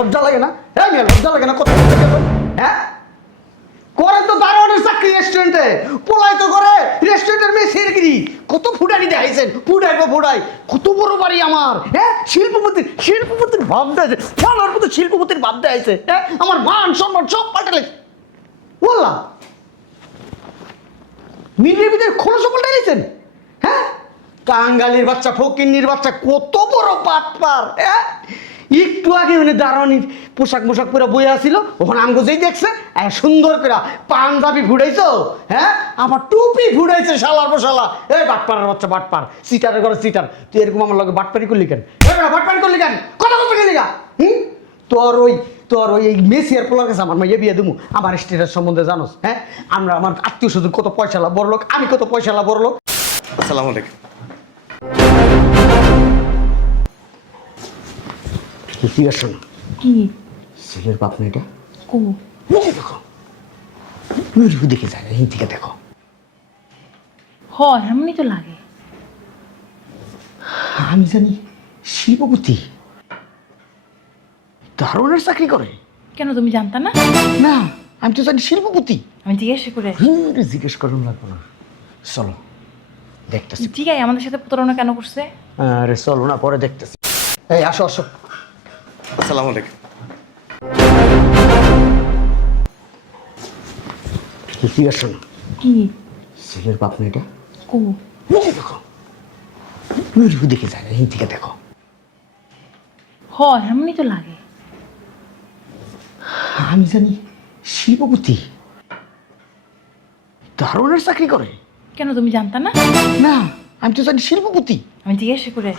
লজ্জা লাগে না? হ্যাঁ মিয়া লজ্জা লাগে না? কত হ্যাঁ করে তো দারোয়ানের চাকরি রেস্টুরেন্টে, পোলাই তো করে রেস্টুরেন্টের মেয়ে সেরগিরি। কত ফুটানি দেখাইছেন, ফুটাই কত বড় বাড়ি আমার। হ্যাঁ শিল্পপতির ভাব দেয়, আমার মতো শিল্পপতির ভাব দেয়াইছে। হ্যাঁ আমার মান সম্মান সব পাল্টালে বললাম মিলের ভিতরে খোলস পাল্টাইছেন। হ্যাঁ কাঙ্গালির বাচ্চা, ফকিন্নির বাচ্চা, কত বড় পাটপার। হ্যাঁ একটু আগে মানে দারোয়ানির পোশাক পরে বইয়া আসছিল, ওখানে আমগো যেই দেখছে সুন্দর করে পাঞ্জাবি ফুটাইছো। হ্যাঁ আমার টুপি ফুটাইছে শালার বসালা। এই বাটপাড়ার বাচ্চা বাটপার, সিটারের ঘরে সিটার। তুই এরকম আমার লগে বাটপারি করলি কেন? বাটপারি করলি কেন? কথা বলতে গেলি গা? তোর ওই এই মেসিয়ার পোলার কাছে আমার মাইয়া বিয়ে দেবো। আমার স্টেটাস সম্বন্ধে জানোস? হ্যাঁ আমরা আমার আত্মীয় স্বজন কত পয়সালা বড় লোক, আমি কত পয়সালা বড় লোক। আসসালামু আলাইকুম। জিজ্ঞাসা না কি ছেলের বাপ না এটা? কো দেখো ওই দেখে যায়, এই দিকে দেখো। হয় এমনি তো লাগে। আমি জানি শিল্পপতি দারোয়ানের চাকরি করে। কেন তুমি জানতা না? না আমি তো জানি শিল্পপতি। আমি জিজ্ঞেস করে জিজ্ঞেস করুন লাগবো না, চলো দেখতেছি। জিগাই আমাদের সাথে প্রতারণা কেন করছে? আরে চলো না, পরে দেখতেছি। এই আসো আসো। আসসালামু আলাইকুম। জিজ্ঞাসা না কি ছেলের বাপ না এটা? কো দেখো ওই দেখে যায়, এই দিকে দেখো। হয় এমনি তো লাগে। আমি জানি শিল্পপতি দারোয়ানের চাকরি করে। কেন তুমি জানতা না? না আমি তো জানি শিল্পপতি। আমি জিজ্ঞেস করে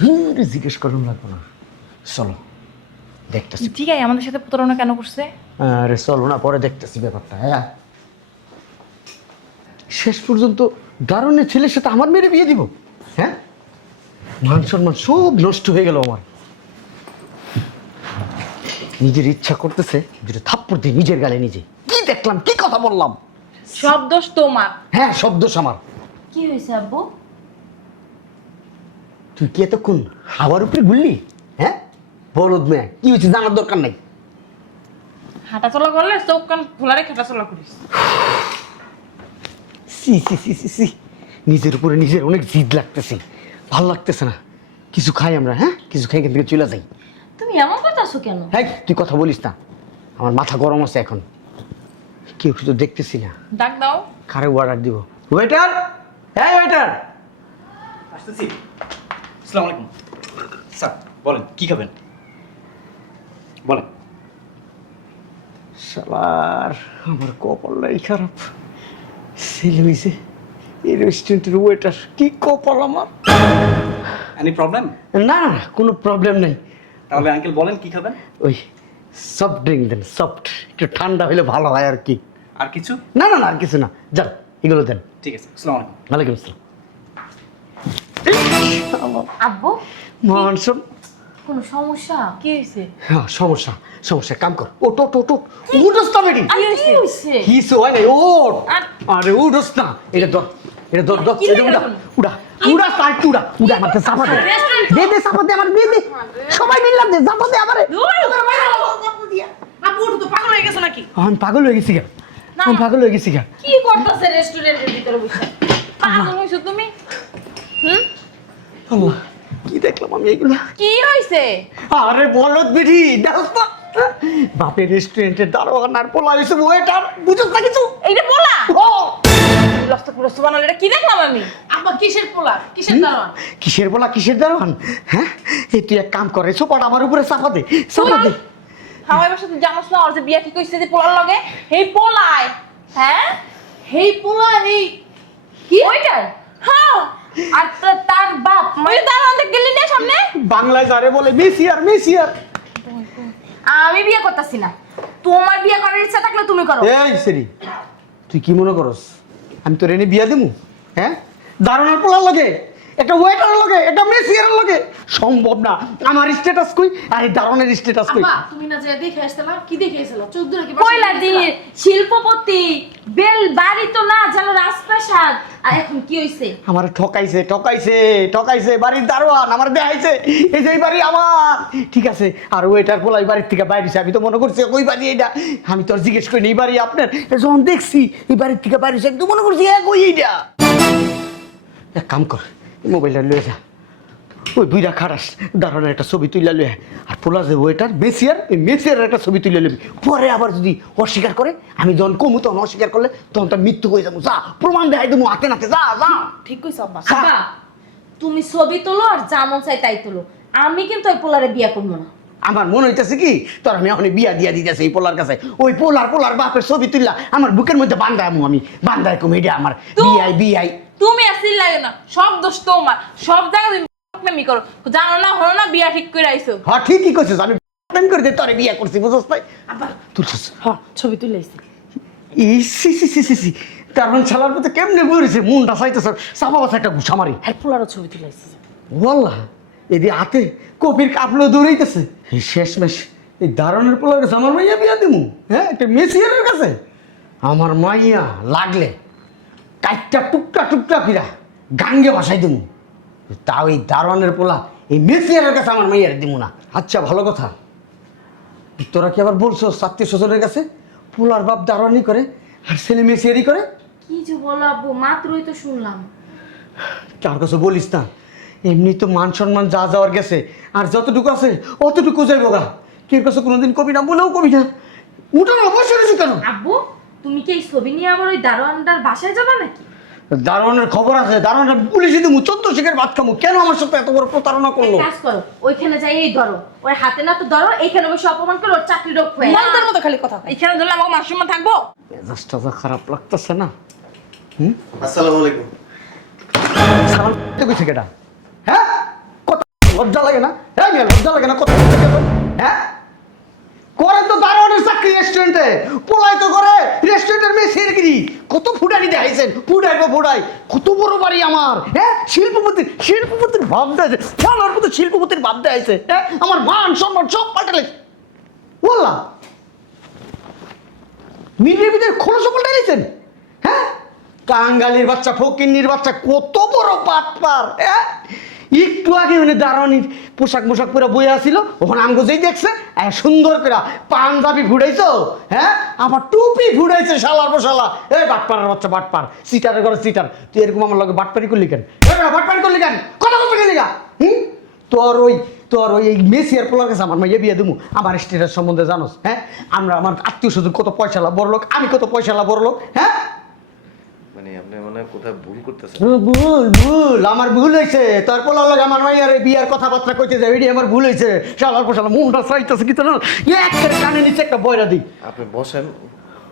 জিজ্ঞেস করুন লাগবো না, চলো দেখতেছি। জিগাই আমাদের সাথে প্রতারণা কেন করছে? আরে চলো না, পরে দেখতেছি ব্যাপারটা। হ্যাঁ শেষ পর্যন্ত দারুণের ছেলের সাথে আমার মেরে বিয়ে দিব? হ্যাঁ মান সম্মান সব নষ্ট হয়ে গেল আমার। নিজের ইচ্ছা করতেছে যেটা থাপ্পড় দিয়ে নিজের গালে নিজে। কি দেখলাম, কি কথা বললাম? সব দোষ তোমার। হ্যাঁ সব দোষ আমার। কি হয়েছে আব্বু? তুই কি এতক্ষণ হাওয়ার উপরে ঘুরলি? হ্যাঁ বলদ মেয়ে, কি হয়েছে জানার দরকার নাই। হাঁটাচলা করলে চোখ কান খোলা রেখে হাঁটাচলা করিস। সি সি সি সি সি নিজের উপরে নিজের অনেক জিদ লাগতেছে, ভালো লাগতেছে না। কিছু খাই আমরা, হ্যাঁ কিছু খাই, এখান থেকে চলে যাই। তুমি এমন করতেছো কেন? হ্যাঁ তুই কথা বলিস না, আমার মাথা গরম আছে এখন। কেউ তো দেখতেছি না। ডাক দাও। কারে অর্ডার দিব? ওয়েটার, হ্যাঁ ওয়েটার। আসতেছি। আসসালামু আলাইকুম স্যার, বলেন কি খাবেন বলেন। শালার আমার কপালটাই খারাপ। ছেলে হয়েছে এই রেস্টুরেন্টের ওয়েটার, কি কপাল আমার। Any problem? না না কোনো প্রবলেম নেই। তাহলে আঙ্কেল বলেন কি খাবেন। ওই সফট ড্রিঙ্ক দেন, সফট, একটু ঠান্ডা হলে ভালো হয় আর কি। আর কিছু? না না না আর কিছু না, যান এগুলো দেন। ঠিক আছে, আসসালামু আলাইকুম। ওয়ালাইকুম আসসালাম। আব্বু মান সব কোনো সমস্যা? কি হয়েছে? হ্যাঁ সমস্যা সমস্যা, কাম কর, ওট ওট ওট ওট উঠোস না বেটি। কি হয়েছে? কিছু হয় নাই, ওট। আরে উঠোস না, এটা ধর, এটা ধর ধর, কি এটা উড়া উড়া উড়া সাইড উড়া উড়া, আমাকে চাপা দে, দে দে চাপা দে, আমার দে দে, সবাই মিললাম দে, চাপা দে আমারে। আব্বু তো পাগল হয়ে গেছে নাকি? আমি পাগল হয়ে গেছি কেন? আমি পাগল হয়ে গেছি কেন? কি করতেছে রেস্টুরেন্টের ভিতরে বসে? পাগল হইছো তুমি? আল্লাহ কি দেখলাম আমি এগুলা। কি হইছে? আরে বলত বেটি, দেখো তো বাপের রেস্টুরেন্টের দারোয়ান আর পোলা হইছে ওয়েটার, বুঝছ না কিছু? এইটা পোলা? ও লস্ত পুরো সুবহানাল্লাহ, এটা কি দেখলাম আমি? আব্বা কিসের পোলা? কিসের দারোয়ান? কিসের বলা, কিসের দারোয়ান? হ্যাঁ এই তুই এক কাম করে, সোপাটা আমার উপরে চাপা দে, চাপা দে। হাওয়াই বাসা তুই জানোস না ওর যে বিয়া ঠিক হইছে যে পোলার লগে? হেই পোলায়, হ্যাঁ হেই পোলা, হেই কি ওইটার? হ্যাঁ আর তার বাপ মানে দারোয়ান দেখ গেলি না সামনে? বাংলায় যারে বলে মেসিয়ার, মেসিয়ার। আমি বিয়ে করতেছি না, তোমার বিয়ে করার ইচ্ছা থাকলে তুমি করো। এই সেরি তুই কি মনে করস আমি তোর এনে বিয়া দেবো? হ্যাঁ দারোয়ানের পোলার লগে একটা ওয়েটারের লগে, একটা মেসিয়ারের লগে সম্ভব না। আমার স্ট্যাটাস কই আর এই দারোয়ানের স্ট্যাটাস কই? আব্বা তুমি না যে দেখে আসছিলা, কি দেখে আসছিলা? চোখ ধরে কি কয়লা দিয়ে শিল্পপতি বেল বাড়ি তো না জানো রাজপ্রাসাদ, আর এখন কি হইছে? আমার ঠকাইছে ঠকাইছে ঠকাইছে, বাড়ির দারোয়ান আমার দেখাইছে এই যে এই বাড়ি আমার। ঠিক আছে, আর ওয়েটার পোলাই বাড়ির থেকে বাইরেছে, আমি তো মনে করছি ওই বাড়ি এটা, আমি তো আর জিজ্ঞেস করিনি এই বাড়ি আপনার। যখন দেখছি এই বাড়ির থেকে বাইরেছে একদম মনে করছি এক ওই এইটা। এক কাম কর, মোবাইলটা লয়ে যা, ওই বুইরা খারাস দারোয়ানের একটা ছবি তুলে লয়ে, আর পোলা যে ওয়েটার মেসিয়ার, এই মেসিয়ারের একটা ছবি তুলে নেবি। পরে আবার যদি অস্বীকার করে, আমি যখন কমু তখন অস্বীকার করলে তখন তার মৃত্যু হয়ে যাবো। যা প্রমাণ দেখাই দেবো হাতে নাতে, যা যা। ঠিক কইছ আব্বা। আব্বা তুমি ছবি তোলো আর যেমন চাই তাই তোলো, আমি কিন্তু ওই পোলারে বিয়া করবো না। আমার মনে হইতেছে কি তোর আমি এখন বিয়া দিয়া দিতেছে এই পোলার কাছে, ওই পোলার বাপের ছবি তুললা আমার বুকের মধ্যে বান্ধায়, আমি বান্ধায় কম এটা আমার বিয়াই। তুমি আসিল লাগে না, সব দোষ তোমার, সব জায়গায় তুমি বদনামি করো, জানো না হলো না বিয়া ঠিক করে আইছো। হ্যাঁ ঠিকই করছিস, আমি বদনামি করে দিয়ে তোরে বিয়া করছি, বুঝছ তাই? আব্বা তুলছিস হ্যাঁ ছবি তুলে আইছি। সি কারণ ছালার পথে কেমনে বলেছে মনটা চাইতেছে চাপা বাসা একটা ঘুষা মারি। আর পোলারও ছবি তুলে আইছি। বললা এদি হাতে কপির কাপলো দৌড়াইতেছে, এই শেষমেশ এই দারণের পোলার কাছে আমার মাইয়া বিয়া দিমু? হ্যাঁ, একটা মেসিয়ারের কাছে আমার মাইয়া লাগলে কাইটটা টুকটা টুকটা ফিরা গাঙ্গে ভাসাই দিমু, তাও এই দারোয়ানের পোলা এই মেসিয়ারের কাছে আমার মাইয়ার দিমু না। আচ্ছা ভালো কথা, তোরা কি আবার বলছো আত্মীয় স্বজনের কাছে পোলার বাপ দারোয়ানি করে আর ছেলে মেসিয়ারি করে? কি যে বলো আব্বু, মাত্রই তো শুনলাম। কার কাছে বলিস না, এমনি তো মান সম্মান যা যাওয়ার গেছে, আর যতটুকু আছে অতটুকু যাইব গা। কেউ কাছে কোনোদিন কবি না বলেও কবি না, উঠো না বসে রয়েছে কেন? আব্বু তুমি কি এই ছবি নিয়ে আবার ওই দারোয়ানটার বাসায় যাবা নাকি? দারোয়ানের খবর আছে, দারোয়ানটা পুলিশে দিমু 14 শিখের ভাত খামু। কেন আমার সাথে এত বড় প্রতারণা করলো? এক কাজ করো, ওইখানে যাই এই ধরো, ওই হাতে না তো ধরো, এইখানে বসে অপমান করো, ওর চাকরি রোগ হয়ে মন্দের মতো খালি কথা কয়। এখানে ধরলে আমাকে মান সম্মান থাকবো? মেজাজটা যা খারাপ লাগতেছে না। আসসালামু আলাইকুম। সালাম কইছে কেটা? হ্যাঁ, কত লজ্জা লাগে না? হ্যাঁ মিয়া, লজ্জা লাগে না? কত হ্যাঁ করে তো দারোয়ানের চাকরি রেস্টুরেন্টে, পোলাই তো করে রেস্টুরেন্টের মেয়ে সেরগিরি। কত ফুটানি দেখাইছেন, ফুটাই কত বড় বাড়ি আমার। হ্যাঁ, শিল্পপতির ভাব দেয়, ফলার মতো শিল্পপতির ভাব দেখাইছে। হ্যাঁ, আমার মান সম্মান সব পাল্টালে বললাম। মিলের ভিতরে খোলস পাল্টাইছেন। হ্যাঁ, কাঙ্গালির বাচ্চা, ফকিন্নির বাচ্চা, কত বড় পাটপার। হ্যাঁ, একটু আগে মানে দারোয়ানির পোশাক পরে বইয়া আসিল, ওখানে আমগো যেই দেখছে সুন্দর করে পাঞ্জাবি ফুটাইছো, হ্যাঁ আমার টুপি ফুটাইছে, শালার বসালা। এই বাটপাড়ার বাচ্চা বাটপার, সিটারের ঘরে সিটার, তুই এরকম আমার লগে বাটপারি করলি কেন? বাটপারি করলি কেন? কথা বলতে গেলি গা? তোর ওই এই মেসিয়ার পোলার কাছে আমার মাইয়া বিয়ে দেবো। আমার স্টেটাস সম্বন্ধে জানোস? হ্যাঁ, আমার আত্মীয় স্বজন কত পয়সালা বড় লোক, আমি কত পয়সালা বড় লোক। হ্যাঁ, মানে আপনি মনে হয় কোথাও ভুল করতেছেন। ভুল আমার ভুল হয়েছে। তোর পোলার লোক আমার মাইয়ার বিয়ার কথাবার্তা কইতে যায়, এটি আমার ভুল হয়েছে। শালার পোশালা মনটা চাইতেছে কি জানো, এক করে কানে নিচে একটা বয়রা দিই। আপনি বসেন,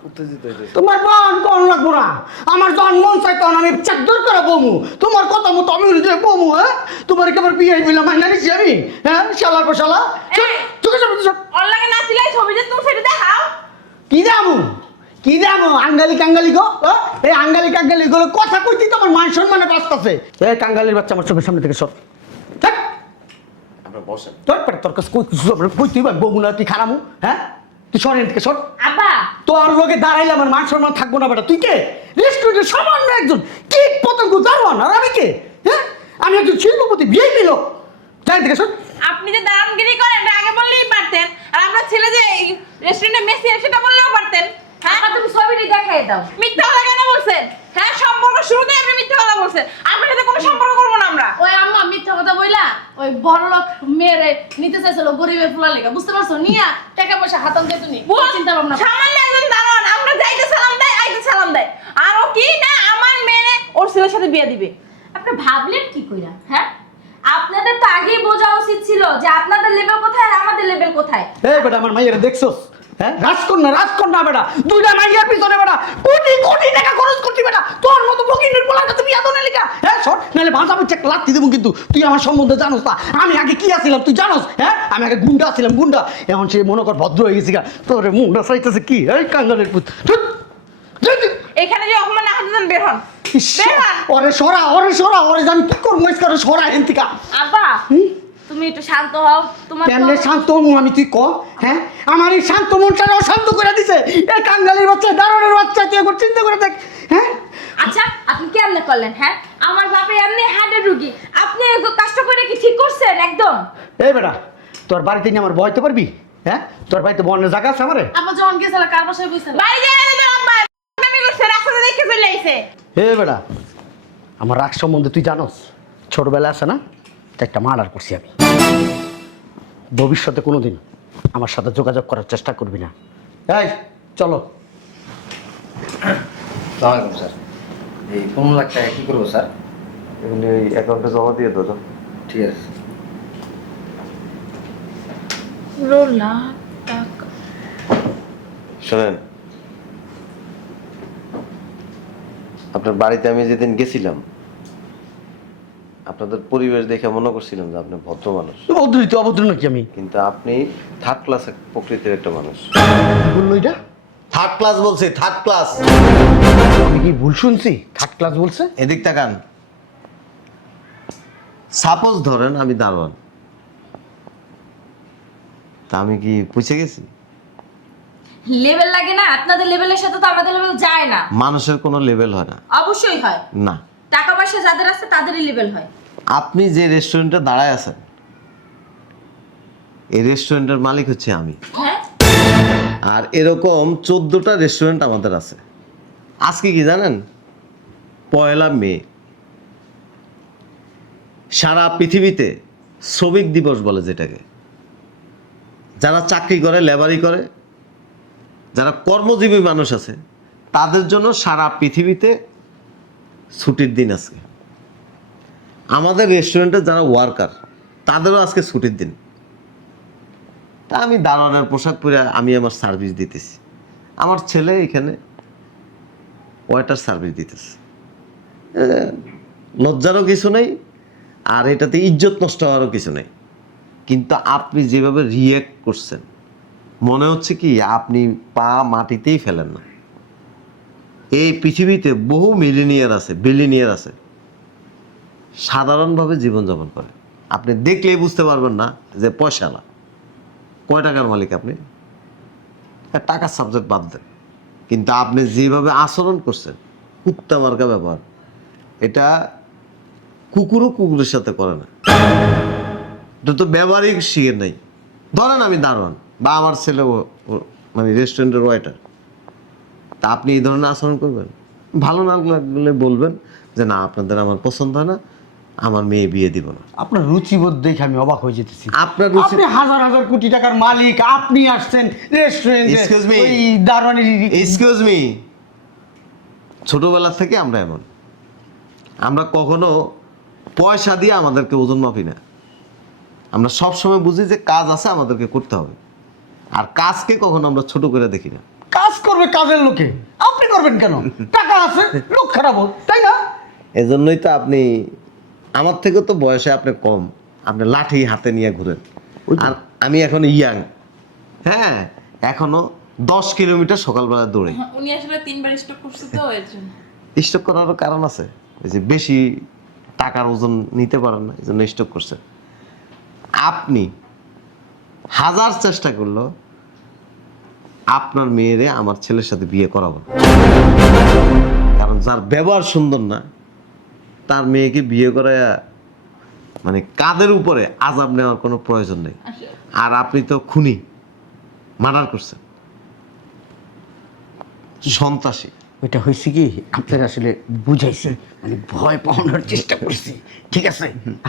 উত্তেজিত হইতেছে। তোমার বান কোন লাগবো না, আমার যখন মন চাই তখন আমি চাকদর করে বমু, তোমার কথা মতো আমি বমু। হ্যাঁ, তোমার কেবল বিয়ে হইলাম মাইনা নিছি আমি? হ্যাঁ, শালার পোশালা ওর লাগে না ছিলাই ছবি যে তুমি সেটা দেখাও। কি দামু আঙ্গালি কাঙ্গালি গো, এই আঙ্গালি কাঙ্গালি গুলো কথা কইতে তো আমার মান সম্মানে বাঁচতেছে। এই কাঙ্গালির বাচ্চা আমার চোখের সামনে থেকে সর। আপনি বসেন। তোর কাছে কই তুই বমুনা তুই খারামু? হ্যাঁ, তুই সরেন থেকে সর। আব্বা তোর লোকে দাঁড়াইলে আমার মান সম্মান থাকবো না বেটা। তুই কে? রেস্টুরেন্টের সামান্য একজন কীট পতঙ্গ দারোয়ান, আর আমি কে? হ্যাঁ, আমি একজন শিল্পপতি, বিয়ে দিল। যাই থেকে সর। আপনি যে দারুণগিরি করেন এটা আগে বললেই পারতেন, আর আপনার ছেলে যে রেস্টুরেন্টে মেসি সেটা বললেও পারতেন। হ্যাঁ, তুমি ছবিটি দেখাই দাও। মিথ্যা কথা কেন বলছেন? হ্যাঁ, সম্পর্ক শুরুতে আপনি মিথ্যা কথা বলছেন। আপনার সাথে কোনো সম্পর্ক করবো না আমরা। ওই আম্মা মিথ্যা কথা বইলা ওই বড় লোক মেয়েরে নিতে চাইছিল গরিবের পোলা লেগা, বুঝতে পারছো? নিয়া টাকা পয়সা হাতাম দিয়ে তুমি চিন্তা ভাবনা করো। সামান্য একজন দারোয়ান আমরা যাইতে সালাম দেয়, আইতে সালাম দেয়, আর ও কি না আমার মেয়ে ওর ছেলের সাথে বিয়ে দিবে। আপনি ভাবলেন কি কইরা? হ্যাঁ, আপনাদের তো আগেই বোঝা উচিত ছিল যে আপনাদের লেভেল কোথায় আর আমাদের লেভেল কোথায়। এই বেটা আমার মাইয়ারে দেখছস? হ্যাঁ, রাজকন্যা বেটা, দুইটা মাইয়ার পিছনে বেটা কোটি টাকা খরচ করছি বেটা। তোর মতো ফকিনের পোলার কাছে বিয়া দনে লিখা। হ্যাঁ, সর নাহলে ভাষা বুঝছে লাত্তি দেবো। কিন্তু তুই আমার সম্বন্ধে জানোস না আমি আগে কি আছিলাম তুই জানোস? হ্যাঁ, আমি আগে গুন্ডা ছিলাম, গুন্ডা। এখন সে মনে কর ভদ্র হয়ে গেছি গা। তোর মুন্ডা চাইতেছে কি? এই কাঙ্গালের পুত, এখানে যে অপমান না হাতে বের হন। ইস, ওরে সরা ওরে জানি কি করবো করে সরা এনতিকা আব্বা তুমি একটু শান্ত হও। তোমার তো- কেমনে শান্ত হবো আমি তুই ক হ্যাঁ আমার এই শান্ত মনটারে অশান্ত করে দিছে এই কাঙ্গালির বাচ্চা দারুণের বাচ্চা তুই একবার চিন্তা করে দেখ হ্যাঁ আচ্ছা আপনি কেমনে করলেন? হ্যাঁ, আমার বাপে এমনি হার্টের রুগী, আপনি কষ্ট করে কি ঠিক করছেন একদম? এই বেটা তোর বাড়িতে নিয়ে আমার বয়তে পারবি হ্যাঁ তোর বাড়িতে বনের জায়গা আছে আমারে আব্বা যখন গেছিল কার বাসায় বইছিল? বাড়ি যায় না আব্বা আমি করছে রাস্তাতে দেখে চলে আইছে হে বেটা আমার রাগ সম্বন্ধে তুই জানোস ছোটবেলা আছে না তো একটা মার্ডার করছি আমি ভবিষ্যতে কোনোদিন আমার সাথে যোগাযোগ করার চেষ্টা করবি না এই চলো সালামালাইকুম স্যার। এই 15 লাখ টাকা কি করবো স্যার? এগুলি ওই অ্যাকাউন্টে জমা দিয়ে দাও তো। ঠিক আছে। শোনেন, আপনার বাড়িতে আমি যেদিন গেছিলাম আপনাদের পরিবেশ দেখে মনে করছিলাম যে আপনি ভদ্র মানুষ, অভদ্র নাকি আমি কিন্তু আপনি থার্ড ক্লাস প্রকৃতির একটা মানুষ। কি বললো এটা থার্ড ক্লাস বলছি, থার্ড ক্লাস। আমি কি ভুল শুনছি থার্ড ক্লাস বলছে এদিক তাকান। সাপোজ ধরেন আমি দারোয়ান, তা আমি কি পুছে গেছি? লেভেল লাগে না? আপনাদের লেভেলের সাথে তো আমাদের লেভেল যায় না। মানুষের কোনো লেভেল হয় না। অবশ্যই হয়। না, টাকা পয়সা যাদের আছে তাদেরই লেভেল হয়। আপনি যে রেস্টুরেন্টে দাঁড়ায় আছেন এই রেস্টুরেন্টের মালিক হচ্ছে আমি। হ্যাঁ, আর এরকম 14টা রেস্টুরেন্ট আমাদের আছে। আজকে কি জানেন? 1 মে। সারা পৃথিবীতে শ্রমিক দিবস বলে যেটাকে। যারা চাকরি করে, লেবারি করে, যারা কর্মজীবী মানুষ আছে তাদের জন্য সারা পৃথিবীতে ছুটির দিন আজকে। আমাদের রেস্টুরেন্টে যারা ওয়ার্কার তাদেরও আজকে ছুটির দিন। তা আমি দারোয়ানের পোশাক পরে আমি আমার সার্ভিস দিতেছি। আমার ছেলে এখানে ওয়েটার সার্ভিস দিতেছে। লজ্জারও কিছু নেই, আর এটাতে ইজ্জত নষ্ট হওয়ারও কিছু নেই। কিন্তু আপনি যেভাবে রিয়েক্ট করছেন মনে হচ্ছে কি আপনি পা মাটিতেই ফেলেন না। এই পৃথিবীতে বহু মিলিনিয়ার আছে, বিলিনিয়ার আছে, সাধারণভাবে জীবনযাপন করে। আপনি দেখলেই বুঝতে পারবেন না যে পয়সাওয়ালা। কয় টাকার মালিক আপনি? টাকার সাবজেক্ট বাদ দেন, কিন্তু আপনি যেভাবে আচরণ করছেন কুত্তা মার্কা ব্যাপার, এটা কুকুরও কুকুরের সাথে করে না। এটা তো ব্যবহারিক শিখের নাই। ধরেন আমি দারোয়ান বা আমার ছেলে মানে রেস্টুরেন্টের ওয়েটার, তা আপনি এই ধরনের আচরণ করবেন? ভালো না লাগলে বলবেন যে না আপনাদের আমার পছন্দ হয় না, আমার মেয়ে বিয়ে দিব না। আপনার রুচিবোধ দেখে আমি অবাক হয়ে যেতেছি। আপনার রুচি- আপনি হাজার হাজার কোটি টাকার মালিক, আপনি আসছেন রেস্টুরেন্টে Excuse me. ওই দারোয়ানের এক্সকিউজ মি, ছোটবেলা থেকে আমরা এমন। আমরা কখনো পয়সা দিয়ে আমাদেরকে ওজন মাপি না। আমরা সবসময় বুঝি যে কাজ আছে, আমাদেরকে করতে হবে। আর কাজকে কখনো আমরা ছোট করে দেখি না। কাজ করবে কাজের লোকে, আপনি করবেন কেন? টাকা আছে, লোক খারাপ হোক, তাই না? এজন্যই তো আপনি আমার থেকে তো বয়সে আপনি কম, আপনি লাঠি হাতে নিয়ে ঘুরেন। আর আমি এখন ইয়াং, হ্যাঁ, এখনো 10 কিলোমিটার সকালবেলা দৌড়ে। উনি আসলে 3 বার স্টক করছে তো এর জন্য স্টক করারও কারণ আছে, এই যে বেশি টাকার ওজন নিতে পারেন না, এই জন্য স্টক করছে। আপনি হাজার চেষ্টা করলো আপনার মেয়েরে আমার ছেলের সাথে বিয়ে করাবো না। কারণ যার ব্যবহার সুন্দর না তার মেয়েকে বিয়ে করায় মানে কাদের উপরে আজাব নেওয়ার কোনো প্রয়োজন নেই। আর আপনি তো খুনি, মার্ডার করছেন, সন্ত্রাসী। ওইটা হয়েছে কি আপনার আসলে বুঝাইছি, মানে ভয় পাওয়ানোর চেষ্টা করছি, ঠিক আছে?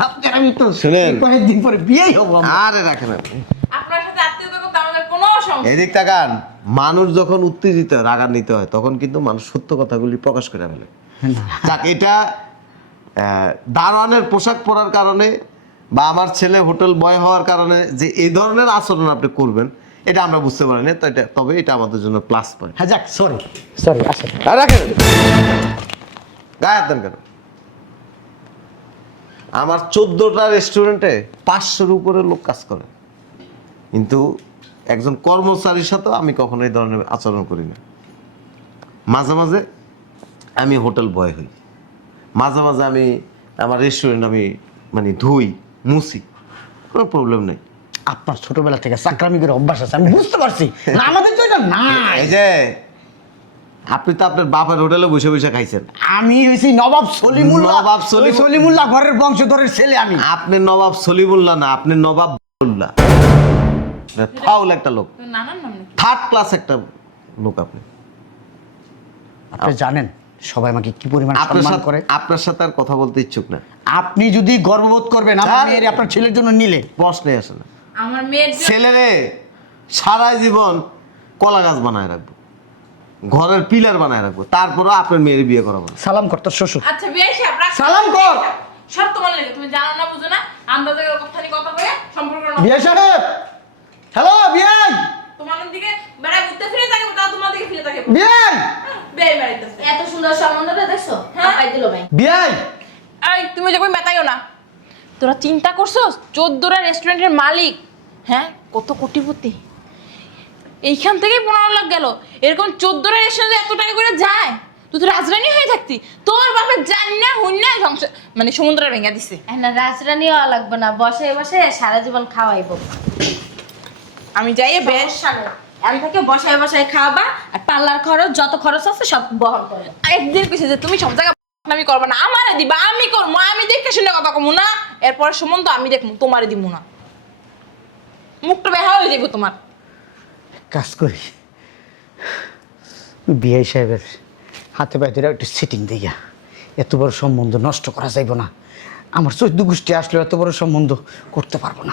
আপনার আমি তো শুনেন। কয়েকদিন পরে বিয়েই হবো আমরা। আরে রাখেন আপনি। আপনার সাথে আত্মীয়তা করতে আমাদের কোনো সমস্যা এদিক তাকান। মানুষ যখন উত্তেজিত হয়, রাগান্বিত হয়, তখন কিন্তু মানুষ সত্য কথাগুলি প্রকাশ করে ফেলে। যাক, এটা দারোয়ানের পোশাক পরার কারণে বা আমার ছেলে হোটেল বয় হওয়ার কারণে যে এই ধরনের আচরণ আপনি করবেন এটা আমরা বুঝতে পারি না। তবে এটা আমাদের জন্য প্লাস পয়েন্ট। হ্যাঁ যাক, সরি সরি, আসেন। আর রাখেন, গায়ে হাত দেন কেন? আমার 14টা রেস্টুরেন্টে 500-এর উপরে লোক কাজ করে, কিন্তু একজন কর্মচারীর সাথেও আমি কখনো এই ধরনের আচরণ করি না। মাঝে মাঝে আমি হোটেল বয় হই, মাঝে মাঝে আমি আমার রেস্টুরেন্ট আমি মানে ধুই মুছি, কোনো প্রবলেম নেই। আপনার ছোটবেলা থেকে চাকরামি করে অভ্যাস আছে, আমি বুঝতে পারছি। না, আমাদের তো এটা না। এই যে আপনি তো আপনার বাপের হোটেলে বসে বসে খাইছেন। আমি হইছি নবাব সলিমুল্লাহ। নবাব সলিমুল্লাহ। ওই সলিমুল্লাহ ঘরের বংশধরের ছেলে আমি। আপনি নবাব সলিমুল্লাহ না, আপনি নবাব উল্লাহ। ফাউল একটা লোক, তোর নানার নাম নাকি? থার্ড ক্লাস একটা লোক আপনি। আপনি জানেন সবাই আমাকে কি পরিমাণ আপনার সম্মান সাথে করে? আপনার সাথে আর কথা বলতে ইচ্ছুক না। আপনি যদি গর্ববোধ করবেন আমার স্যার, মেয়ের আপনার ছেলের জন্য নিলে, প্রশ্নে আসে না। আমার মেয়ের জন্য- ছেলেরে সারা জীবন কলা গাছ বানায় রাখবো, ঘরের পিলার বানায় রাখবো, তারপরও আপনার মেয়ের বিয়ে করাবো না। সালাম কর তোর শ্বশুর। আচ্ছা বিয়ে সাহেব রাখ। সালাম কর। সব তোমার লেগে, তুমি জানো না বুঝো না, আন্দাজে কথা নিয়ে কথা বলে সম্পর্ক না। বিয়ে সাহেব, হ্যালো বিয়াই, তোমার দিকে বেড়ায় ঘুরতে ফিরে থাকে, তাও তোমার দিকে ফিরে থাকে। বিয়াই, বেয়ে বেড়াইতেছে। এত সুন্দর সম্বন্ধটা দেখছো? হ্যাঁ। পাই দিল ভাই। বিয়াই। এই তুমি যে কই মেতাইও না। তোরা চিন্তা করছস 14টা রেস্টুরেন্টের মালিক, হ্যাঁ কত কোটিপতি, এইখান থেকেই 15 লাখ গেল। এরকম 14টা রেস্টুরেন্টে এত টাকা করে যায়, তুই তো রাজরানী হয়ে থাকতি। তোর বাপের জানি না হইন না সংসার মানে সমুদ্রে ভেঙে দিছে। না রাজরানি হওয়া লাগবে না, বসে বসে সারা জীবন খাওয়াইবো। আমি যাই বেশ এখান থেকে বসায় বসায় খাওয়াবা, আর পার্লার খরচ যত খরচ আছে সব বহন করবে। একদিন কইছে যে তুমি সব জায়গায় আমি করবা না, আমারে দিবা, আমি করবো, আমি দেখে শুনে কথা কমু না। এরপর সম্বন্ধ আমি দেখবো, তোমারে দিব না। মুখটা বেহা হয়ে যাবো তোমার। কাজ করি, বিয়াই সাহেবের হাতে পায়ে ধরে একটু সিটিং দিয়া, এত বড় সম্বন্ধ নষ্ট করা যাইব না। আমার 14 গোষ্ঠী আসলে এত বড় সম্বন্ধ করতে পারবো না।